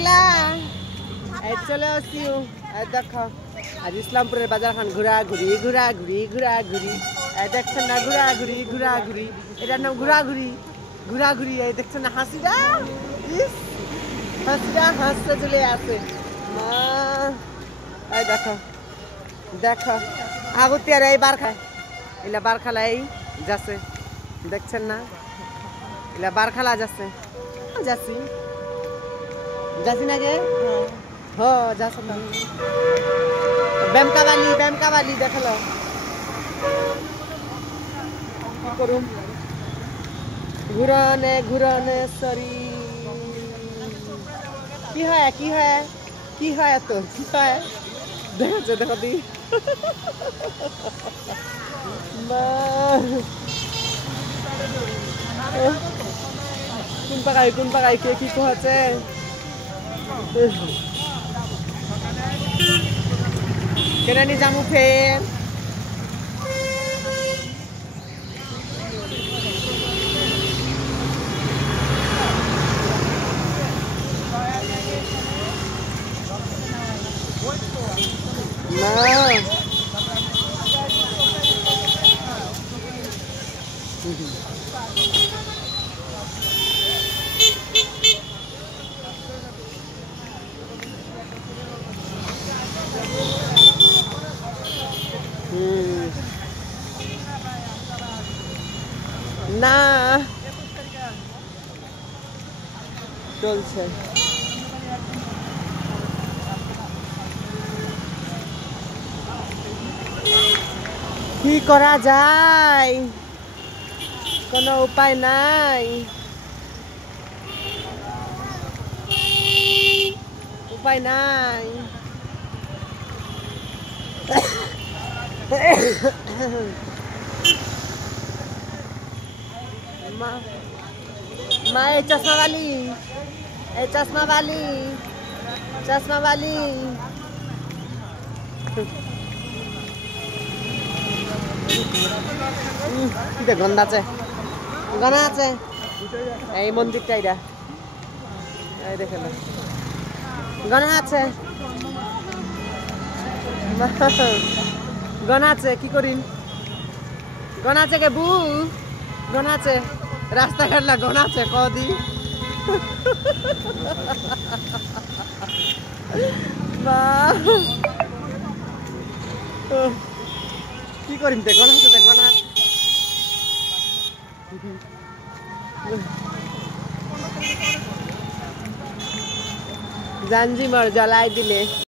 দেখলা এই চলে আসিও এই দেখো আজ ইসলামপুরের বাজার খান ঘোরা ঘুরি এই দেখছেন না ঘোরা ঘুরি এটার নাম ঘোরা ঘুরি এই দেখছেন না হাসিটা হাসতে চলে আসে মা এই দেখো দেখো আগতিয়ার এই বারখা এলা বারখালা এই যাচ্ছে দেখছেন না এলা বারখালা যাচ্ছে যাচ্ছি না গে যাচ্ছে না ব্যামকাবালি দেখলো কি করুম ঘুরনে সরি কি হয় তোর কি হয় দেখাচ্ছে দেখো দি কোন পাকাই কে কি কোহাছে কেনানি জামু ফের না না চলছে কি করা যায় কোনো উপায় নাই মা এই চশমা वाली গন্ধা আছে এই মন্দিরটা এটা এই দেখেন গনা আছে কি করিন গনা আছে কে বু গনা আছে রাস্তা ঘাটলা গনা আছে কদি কি করিন তে গনা আছে গনা জাঞ্জিমার জ্বালাই দিলে